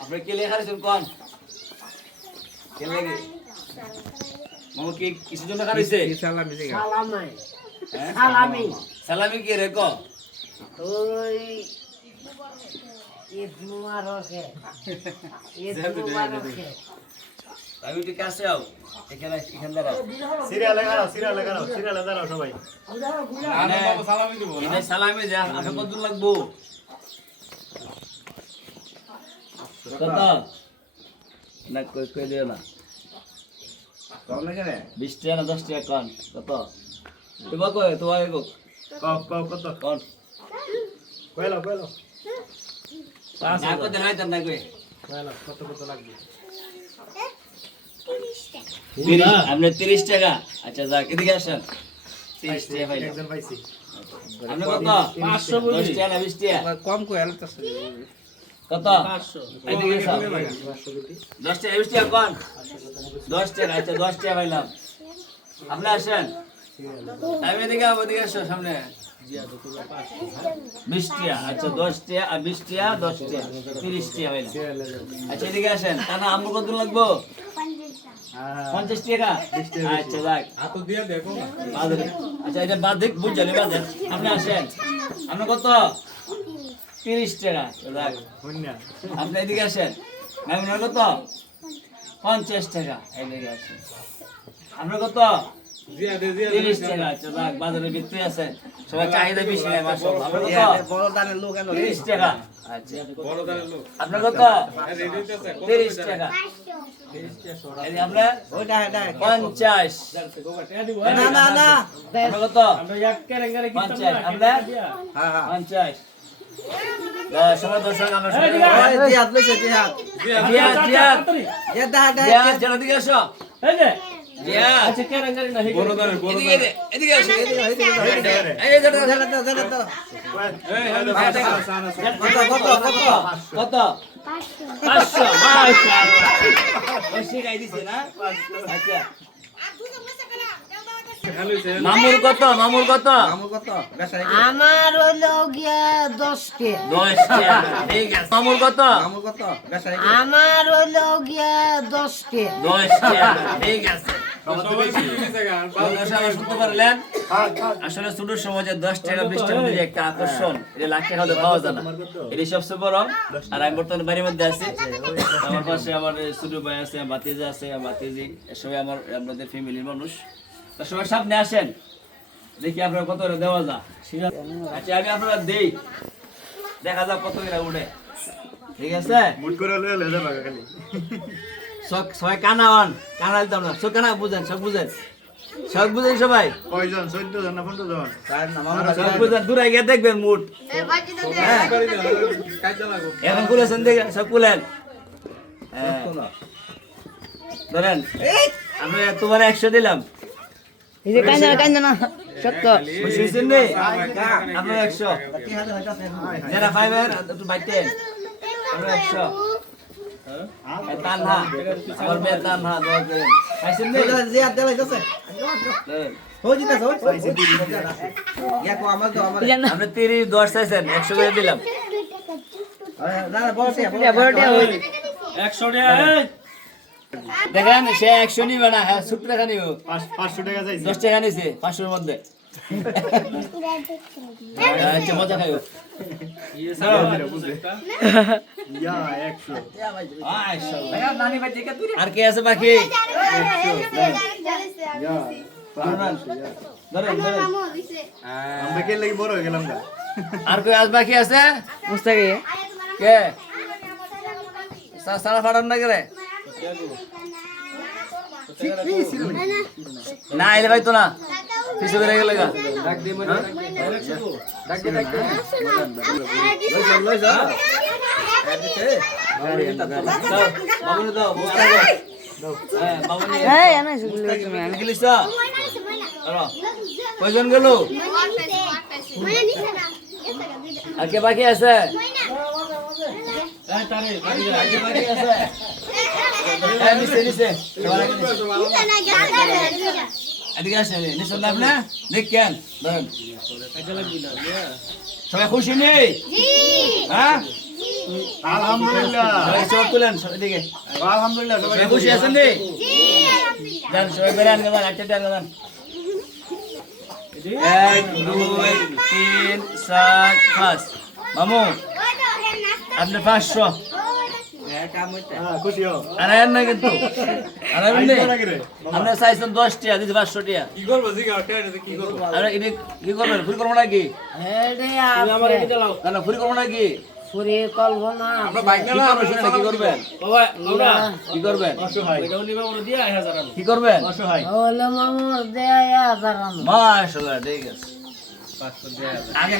আপনি কে লেখা রেছেন কোন কে লাগে মামা কি কিছু জন্য কারিছে সালামি হ্যাঁ? সালামি সালামি কি রে কো ওই ঈদ মুবারক ঈদ মুবারক আমি তো কাছে আও এখানে দাঁড়াও সিরিয়ালে দাঁড়াও সবাই। মানে এটা সালামি যা আপনি কত দূর লাগবো কত না কই দিও না 20 টাকা না 10 টাকা কোন কত তোমার কই তোমার কো কত কোন কইলো না কত নাই তার না কই কত লাগবে? 30 আপনি 30 টাকা আচ্ছা যাক এদিকে আসেন 30 টাকা পাইলাম একজন পাইছি। আপনি কত 500 বলি 10 টাকা 20 টাকা কম কই আলতাছে কত 500 এদিকে এসো 10 টাকা 20 টাকা কোন 10 টাকা আচ্ছা 10 টাকা পাইলাম আপনি আসেন আমি এদিকে ওদিকে আসো সামনে 20 টাকা আচ্ছা 10 টাকা আর 20 টাকা 10 টাকা 30 টাকা পাইলাম আচ্ছা এদিকে আসেন তানা আমগো কত লাগবো 50 টাকা আচ্ছা যাক হাত দিয়ে দেখো না। বাজারে আচ্ছা এটা বাদ দেখ বুঝলি বাজার আপনি আসেন আপনি কত 30 টাকা যাক হন্যা আপনি এদিকে আসেন মাইমুনের কত 50 টাকা এদিকে আসেন আপনার কত 30 টাকা আচ্ছা যাক বাজারে বিক্রি আছে সবাই চাহিদা বেশি নাই মাশাআল্লাহ আপনার কত বড় দানের লোক এনো 30 টাকা আচ্ছা বড় দানের লোক আপনার কত 30 টাকা এই যে আমরা ওইটা এটা 50 না আপনার কত 50 আমরা হ্যাঁ 50 সবাই দর্শক আমরা সবাই জিহাদ লইছে জিহাদ জিয়াদ জিয়াদ এ দা দা জিয়াদ জানা দিকে আসো এই যে জিয়াদ আচ্ছা কেরাঙ্গারি না বড় দানের এদিকে আসো এই যে কত 500 মাশাআল্লাহ বেশি গাই দিছে না আচ্ছা মামুর কত আমল কত বেসাই আমার হলো গিয়া 10 কে 10 টাকা ঠিক আছে মামুর কত আমল কত বেসাই আমার হলো গিয়া 10 কে 10 টাকা ঠিক আছে শুনতে পারলেন আসলে ছোট সমাজে 10 টাকা 20 টাকা যে একটা আকর্ষণ এটা লাখ টাকা হলে পাওয়া যায় না এটাই সবচেয়ে বড় আর আমি বর্তমানে বাড়ির মধ্যে আছি আমার পাশে আমার ছোট ভাই আছে ভাতিজা আছে ভাতিজি সবাই আমার আমাদের ফ্যামিলির মানুষ তা সবাই সামনে আসেন দেখি আপনারা কত করে দেওয়া যায় আচ্ছা আমি আপনারা দেই দেখা যাক কত করে উঠে ঠিক আছে মুট করে লয়ে যাবে খালি। সবাই কানাওয়ান কানা দিতাম না সব কানা বুঝেন সব বুঝেন সবাই কয়জন 14 জন না 15 জন? সব বুঝেন দূরে গিয়ে দেখবেন মুড হ্যাঁ এখন খুলেছেন দেখেন সব খুলেন হ্যাঁ ধরেন আমি তোমার 100 দিলাম এই যে কান্দা না সত্য বুঝছেন নি আপনার 100 যারা ফাইবার একটু বাইটেন আমরা 100 তানহা আমার মেয়ে তানহা দোয়া করেন খাইছেন নি জিহাদ দেলাইছে ধরেন। হই জিতাছ হই ইয়া কো আমল তো আমল আপনি 30 10 চাইছেন 100 করে দিলাম না বলছে বড়টা হই 100 টাকা এই দেখেন সে 100 নিবে না হ্যাঁ 70 টাকা নিও 500 টাকা চাইছি। 10 টাকা নিছে 500 এর মধ্যে আচ্ছা মজা খাইও ইয়া 100 আর কে আছে বাকি ধরেন আমরা কে লাগি বড় হয়ে গেলাম না। আর কই আজ বাকি আছে মুস্তাকি কে সারা ফাড়ান না করে না এলে ভাই তো না পিছু করে গেলে গা বাবুনি দাও বস্তা দাও হ্যাঁ বাবুনি এই আনা শুনলে তুমি আমি গেলিস কয়জন গেল আর কে বাকি আছে এই তারে আর কে বাকি আছে হ্যাঁ নিচে নিচে সবার আগে নিচে। এদিকে আসে নিচে লাভ না দেখ কেন ধরেন সবাই খুশি নেই হ্যাঁ আলহামদুলিল্লাহ সবাই সব তুলেন এদিকে আলহামদুলিল্লাহ সবাই সবাই খুশি আছেন রে যান সবাই বেরে আনগে যান একটা আনগে যান 1 2 3 4 5 মামু আপনি 500 হ্যাঁ খুশি হও আনায়েন না কিন্তু আনাবেন না আইতো নাকি রে আমরা চাইছেন 10 টাকা দিতে 500 টাকা কি করবো জিগা কি করবো আমরা এনে কি করবেন ফুরি করব নাকি তুমি আমার এটা লাও না না ফুরি করব নাকি ফুরি করবো না আমরা বাইক কি করবেন শুনেন কি করবেন বাবা ওরা কি করবেন অসহায় এটাও নিবা ওরা দিয়া 1000 আনো কি করবেন অসহায় হলে মামুর দেয়া দাঁড়ানো মাশাআল্লাহ ঠিক আছে 500 টাকা আগে